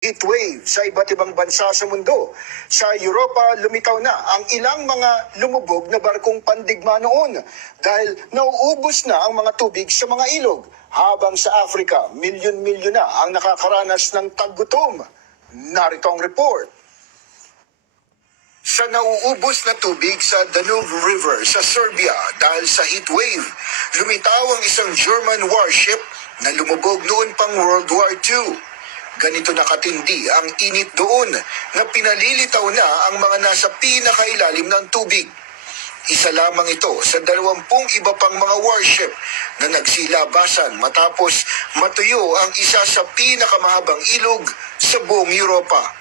heatwave sa iba't ibang bansa sa mundo. Sa Europa, lumitaw na ang ilang mga lumubog na barkong pandigma noon dahil nauubos na ang mga tubig sa mga ilog. Habang sa Africa, milyon-milyon na ang nakakaranas ng taggutom. Narito ang report. Sa nauubos na tubig sa Danube River sa Serbia dahil sa heatwave, lumitaw ang isang German warship na lumubog noon pang World War II. Ganito nakatindi ang init doon na pinalilitaw na ang mga nasa pinakailalim ng tubig. Isa lamang ito sa 20 iba pang mga warship na nagsilabasan matapos matuyo ang isa sa pinakamahabang ilog sa buong Europa.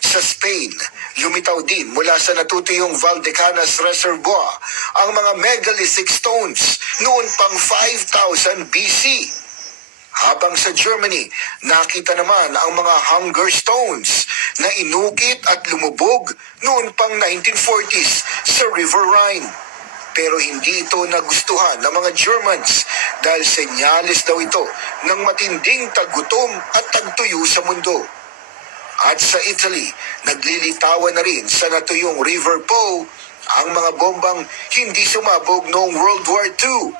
Sa Spain, lumitaw din mula sa natutuyong Valdecanas Reservoir ang mga megalithic stones noon pang 5,000 BC. Habang sa Germany, nakita naman ang mga hunger stones na inukit at lumubog noon pang 1940s sa River Rhine. Pero hindi ito nagustuhan ng mga Germans dahil senyales daw ito ng matinding taggutom at tagtuyo sa mundo. At sa Italy, naglilitawan na rin sa natuyong River Po ang mga bombang hindi sumabog noong World War II.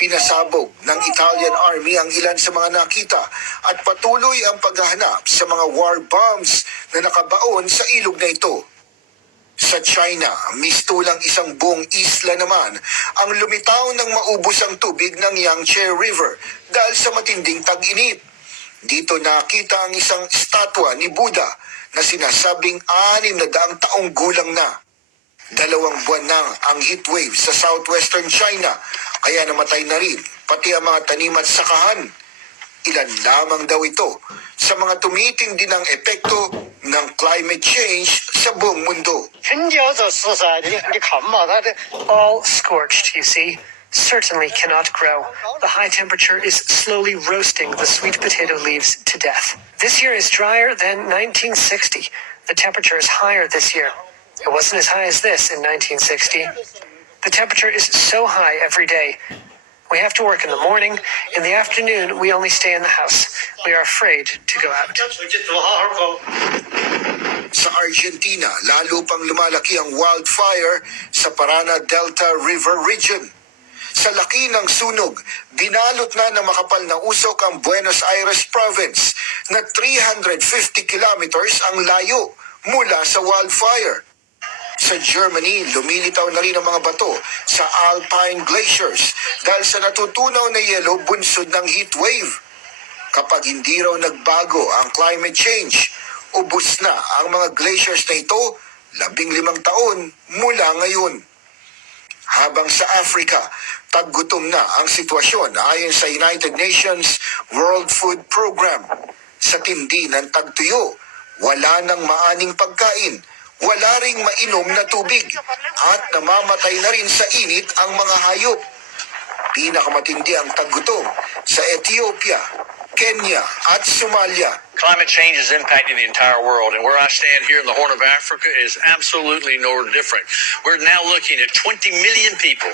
Pinasabog ng Italian Army ang ilan sa mga nakita at patuloy ang paghahanap sa mga war bombs na nakabaon sa ilog na ito. Sa China, mistulang isang buong isla naman ang lumitaw ng maubos ang tubig ng Yangtze River dahil sa matinding tag-init. Dito nakita ang isang estatwa ni Buddha na sinasabing 600 taong gulang na. 2 buwan na ang heatwave sa southwestern China, kaya namatay na rin pati ang mga tanim at sakahan. Ilan lamang daw ito sa mga tumitindi ng epekto ng climate change sa buong mundo. All scorched, you see. Certainly cannot grow. The high temperature is slowly roasting the sweet potato leaves to death. This year is drier than 1960. The temperature is higher this year. It wasn't as high as this in 1960. The temperature is so high every day. We have to work in the morning. In the afternoon, we only stay in the house. We are afraid to go out. Sa Argentina, lalo pang lumalaki ang wildfire sa Parana Delta River region. Sa laki ng sunog, binalot na ng makapal na usok ang Buenos Aires province na 350 kilometers ang layo mula sa wildfire. Sa Germany, lumilitaw na rin ang mga bato sa Alpine glaciers dahil sa natutunaw na yelo bunsod ng heat wave. Kapag hindi raw nagbago ang climate change, ubos na ang mga glaciers na ito 15 taon mula ngayon. Habang sa Africa, taggutom na ang sitwasyon ayon sa United Nations World Food Program. Sa tindi ng tagtuyo, wala nang maaning pagkain, wala ring mainom na tubig at namamatay na rin sa init ang mga hayop. Pinakamatindi ang taggutom sa Ethiopia, Kenya at Somalia. Climate change is impacting the entire world, and where I stand here in the Horn of Africa is absolutely no different. We're now looking at 20 million people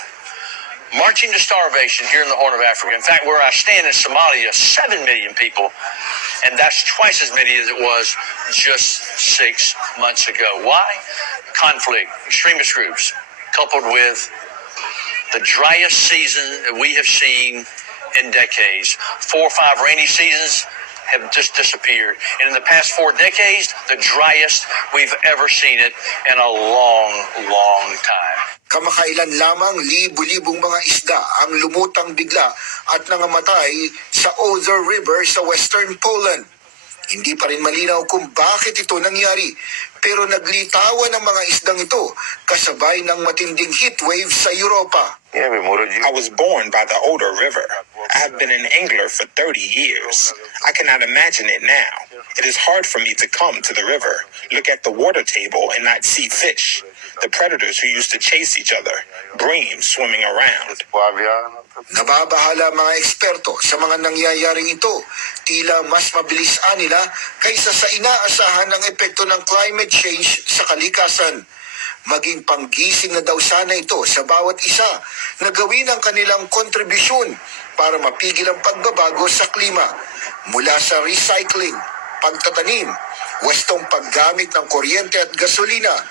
marching to starvation here in the Horn of Africa. In fact, where I stand in Somalia, 7 million people, and that's twice as many as it was just 6 months ago. Why? Conflict, extremist groups, coupled with the driest season that we have seen in decades. 4 or 5 rainy seasons have just disappeared. And in the past 4 decades, the driest we've ever seen it in a long, long time. Kamakailan lamang libu-libong mga isda ang lumutang bigla at nangamatay sa Oder River sa western Poland. Hindi pa rin malinaw kung bakit ito nangyari, pero naglitawan ang mga isdang ito kasabay ng matinding heatwave sa Europa. I was born by the Oder River. I have been an angler for 30 years. I cannot imagine it now. It is hard for me to come to the river, look at the water table and not see fish. The predators who used to chase each other, breams swimming around. Nababahala mga eksperto sa mga nangyayaring ito. Tila mas mabilis nila kaysa sa inaasahan ng epekto ng climate change sa kalikasan. Maging panggising na daw sana ito sa bawat isa na gawin ang kanilang kontribusyon para mapigil ang pagbabago sa klima. Mula sa recycling, pagtatanim, wastong paggamit ng kuryente at gasolina,